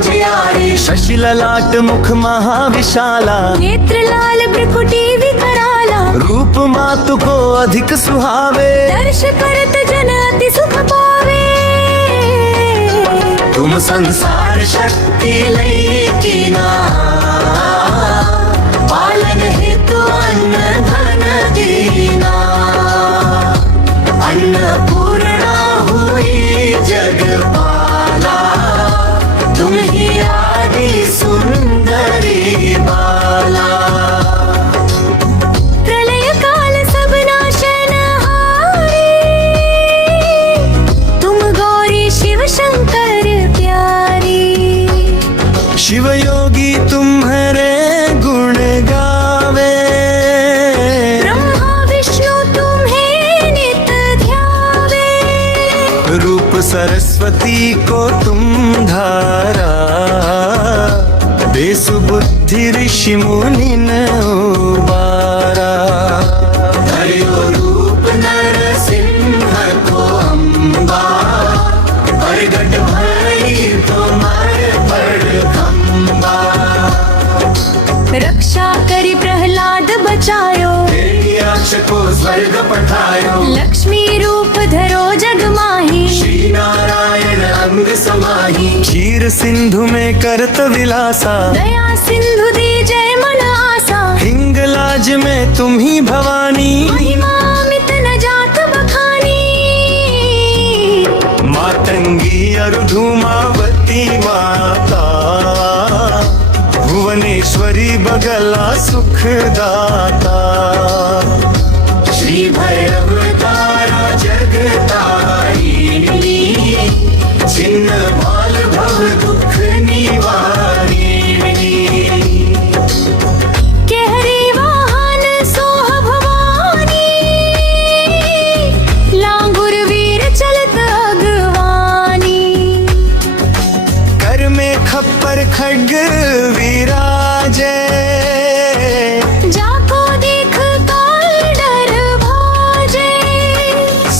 उजियारी। शशि ललाट मुख महाविशाला, नेत्र लाल भ्रुकुटी विकराला। रूप मातु को अधिक सुहावे, दर्श करत जन अति सुख पावे। तुम संसार शक्ति लई कीना, पालन हेतु अन्न धन दीना। अन्नपूर्णा हुई जगपाला, तुम ही आदि सुंदरी बाला। प्रलय काल सब नाशनहारी, तुम गौरी शिव शंकर प्यारी। शिव योगी तुम्हारे गुण गावे, ब्रह्मा विष्णु तुम्हें नित ध्यावे। रूप सरस्वती को तुम धारा, देसु बुद्धि ऋषि मुनि न उबारा। धर्यो रूप नरसिंह को अम्बा, प्रगट भई तुम्हारे बड़ खम्बा। रक्षा करी प्रहलाद बचायो, हिरण्याक्ष को स्वर्ग पठायो। लक्ष्मी रूप धरो जग माही। श्री नारायण अंग समाही। क्षीर सिंधु में करत विलासा, दया सिंधु दी जय मन आसा। हिंगलाज में तुम ही भवानी, महिमा अमित न जात बखानी। मातंगी अरु धूमावती माता, भुवनेश्वरी बगला सुखदाता। श्री भैरव तारा जगतारिणी, छिन्न भाल भव दुख निवारिणी। केहरी वाहन सोह भवानी, लांगुर वीर चलत अगवानी। कर में खप्पर खड्ग विराजे, जाको देख काल डर भाजे।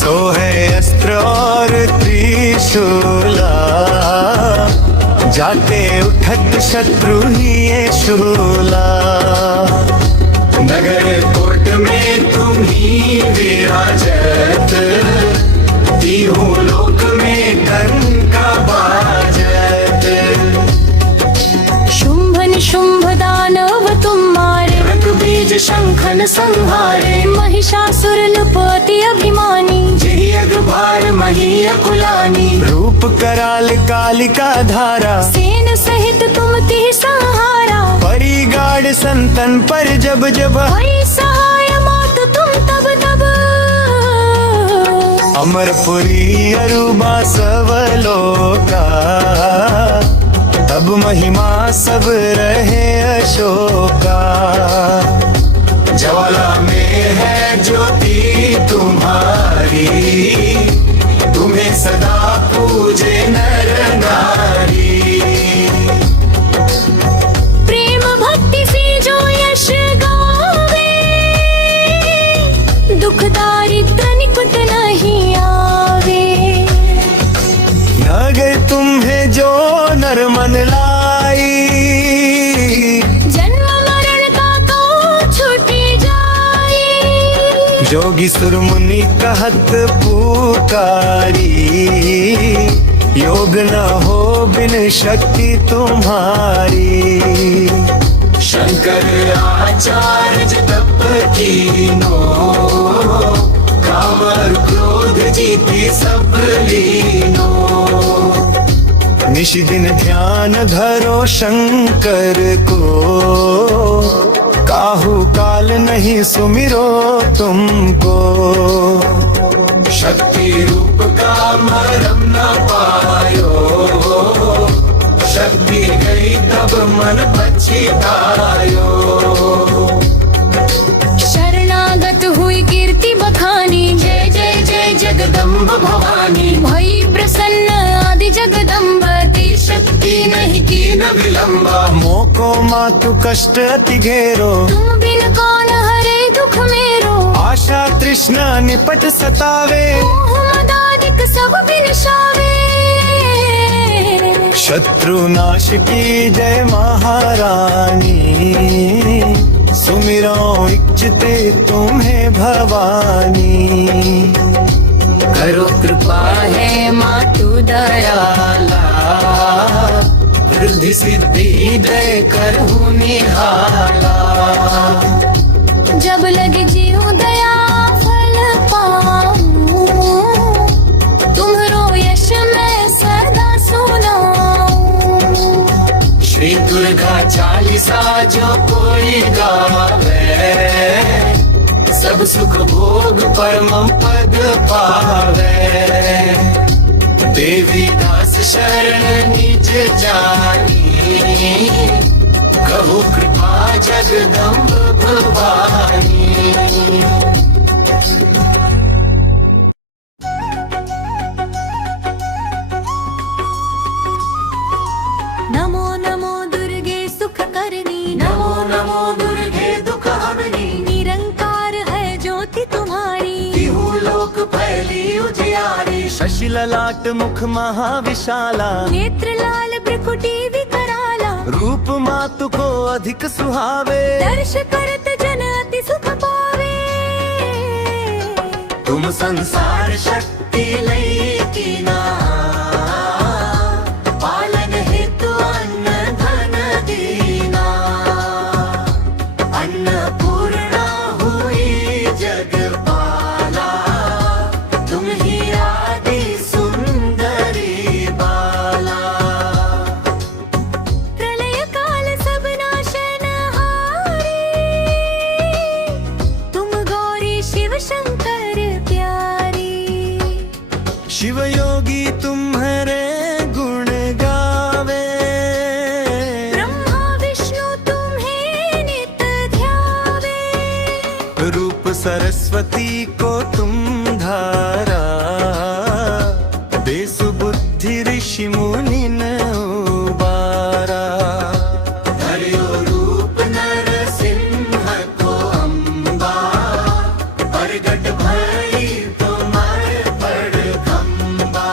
सो है अस्त्र और त्रिशूला, जाते उठत शत्रु ही ये शूला। नगर कोट में तुम ही विराजत, तीहों लोक में डंका बाजत। शुंभ निशुंभ दानव तुम मारे, रंग बीज शंखन संहारे। महिषासुर नृपति अभिमानी। जही अग्रभार मही अकुलानी। रूप कराल कालिका धारा, सेन सहित तुम तिह संहारा। परिगाड़ संतन पर जब जब, भई सहाय मात तुम तब तब। अमरपुरी अरुबा सवलोका, तब महिमा सब रहे अशोका। ज्वाला में है ज्योति तुम्हारी, तुम्हें सदा पूजे नर नारी। प्रेम भक्ति से जो यश गावे, दुख दारिद्र निकट नहीं आवे। नगर तुम्हें जो नर मन लाई, जन्म मरण का तो छूटी जाए। जोगी सुर मुनि कहत पुकारी, योग न हो बिन शक्ति तुम्हारी। शंकर आचार्य तप कीनो, काम और क्रोध जीती सब लीनो। निश दिन ध्यान धरो शंकर को, काहू काल नहीं सुमिरो तुमको। शक्ति रूप का मरम न पायो, शक्ति गई तब मन पछतायो। शरणागत हुई कीर्ति बखानी, जय जय जय जगदम्ब भवानी। भई प्रसन्न आदि जगदम्ब, दी शक्ति नहीं की न विलंब। मोको मातु कष्ट अति घेरो, तुम बिन कौन हरे दुख मेरो। आशा तृष्णा निपट सतावे, मोह मदादिक सब बिन शावे। शत्रुनाश की जय महारानी, सुमिरो इच्छते तुम्हें भवानी। करो कृपा है मातु दयाला, वृद्धि सिद्धि दय करहु निहाला। जब लगे जीव दया फल पाऊं, तुम्हरो यश मैं सदा सुनाऊं। श्री दुर्गा चालीसा जो कोई गावे, सब सुख भोग परम पद पावे। देवी दास शरण निज जानी, कहु कृपा जगदम्ब भवानी। नमो नमो दुर्गे सुख करनी, नमो नमो दुर्गे दुख हरनी। निरंकार है ज्योति तुम्हारी, तिहु लोक फैली उजियारी। शशि ललाट मुख महाविशाला, नेत्र लाल भ्रुकुटी विकराला। रूप मातु को अधिक सुहावे। दर्श करत जन अति सुख पावे। तुम संसार शक्ति लई कीना, पालन हेतु अन्न धन दीना। अन्नपूर्णा हुई जगपाला, तुम ही आदि सुंदरी बाला। प्रलय काल सब नाशनहारी, तुम गौरी शिव शंकर प्यारी। शिव योगी तुम्हारे गुण गावे, ब्रह्मा विष्णु तुम्हें नित ध्यावे। रूप सरस्वती को तुम धारा, दे सुबुद्धि ऋषि मुनि न उबारा। धर्यो रूप नरसिंह को अम्बा, प्रगट भई तुम्हारे बड़खंबा।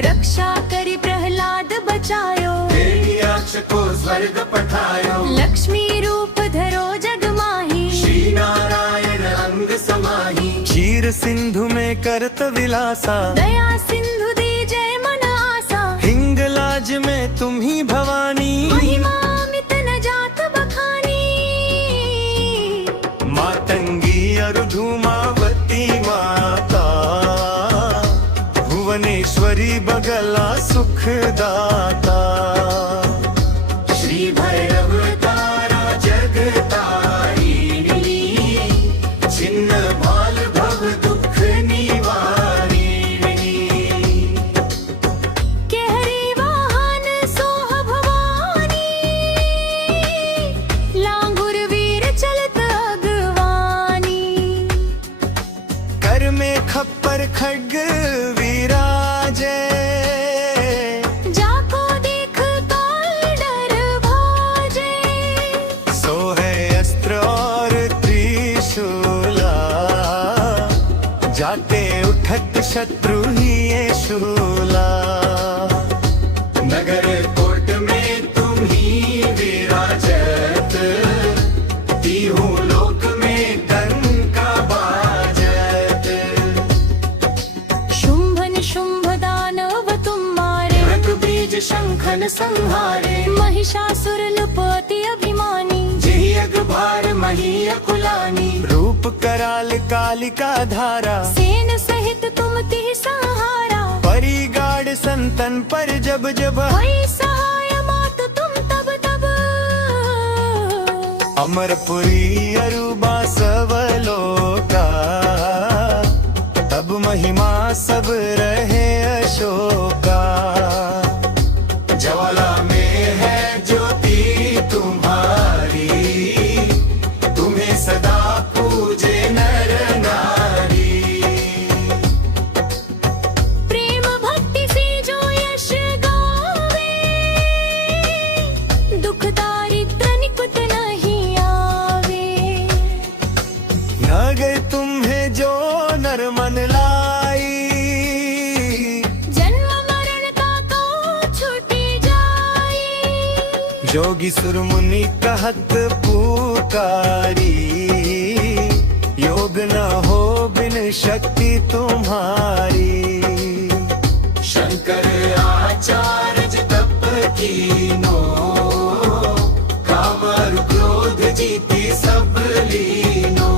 रक्षा करी प्रहलाद बचायो, हिरण्याक्ष को स्वर्ग पठायो। लक्ष्मी रूप धरो जग माही। श्री नारायण अंग समाही, क्षीर सिंधु में करत विलासा। दया सिंधु दी जय मन आसा, हिंगलाज में तुम ही भवानी। महिमा अमित न जात बखानी। मातंगी अरु धूमावती माता, भुवनेश्वरी बगला सुखदाता। श्री भैरव तारा जगतारिणी, छिन्न भाल भव दुख निवारिणी। केहरी वाहन सोह भवानी, लांगुर वीर चलत अगवानी। कर में खप्पर खड्ग विराजे, जाको देख काल डर भाजे। सो है अस्त्र और त्रिशूला, जाते उठत शत्रु ही ये शूला। नगर कोट में तुम ही विराजत, तीहू लोक में डंका बाजत। शुंभ निशुंभ दानव तुम मारे, रग बीज शंखन संहारे। महिषासुर नृपति अभिमानी। जेहि अगभार मही अकुलानी, रूप कराल कालिका धारा। सेन सहित तुम तिह सहारा, परिगाड़ संतन पर जब जब। वही सहाय मात तुम तब तब। अमरपुरी अरुबा सवलोका, तब महिमा सब रहे अशोका। ज्वाला में है ज्योति तुम्हारी, तुम्हें सदा पूजे नर नारी। प्रेम भक्ति से जो यश गावे, दुख दारिद्र निकुट नहीं आवे। नगर तुम्हें जो नर मन लाई, जन्म जोगी सुरमुनि कहत पुकारी, योग न हो बिन शक्ति तुम्हारी। शंकर आचार्य तप कीनो, काम और क्रोध जीती सब लीनो।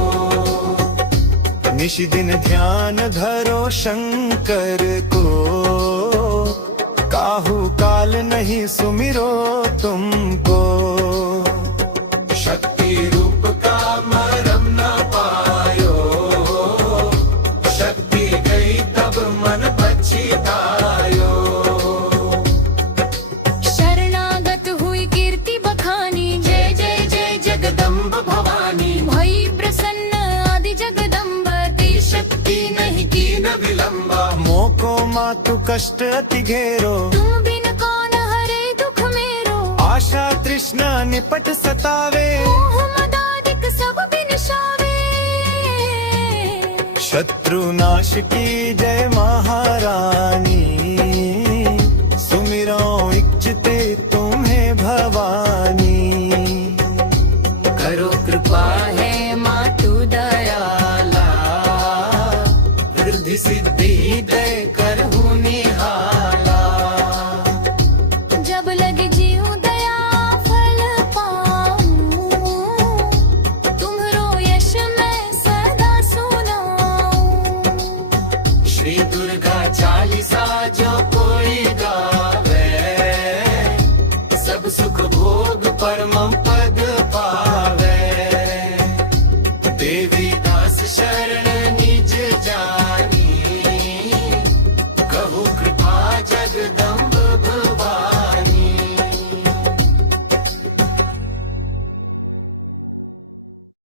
निश दिन ध्यान धरो शंकर को, काहू काल नहीं सुमिरो तुमको। शक्ति रूप का मरम न पायो, शक्ति गई तब मन पछतायो। शरणागत हुई कीर्ति बखानी, जय जय जय जगदम्ब भवानी। भई प्रसन्न आदि जगदम्ब, दी शक्ति नहीं की न विलंबा, मोको मातु कष्ट अति घेरो। तुम बिन कौन हरे दुख मेरो। आशा तृष्णा निपट सतावे, मोह मदादिक सब बिनशावे। शत्रु नाश की जय महारानी, सुमिरो इच्छते तुम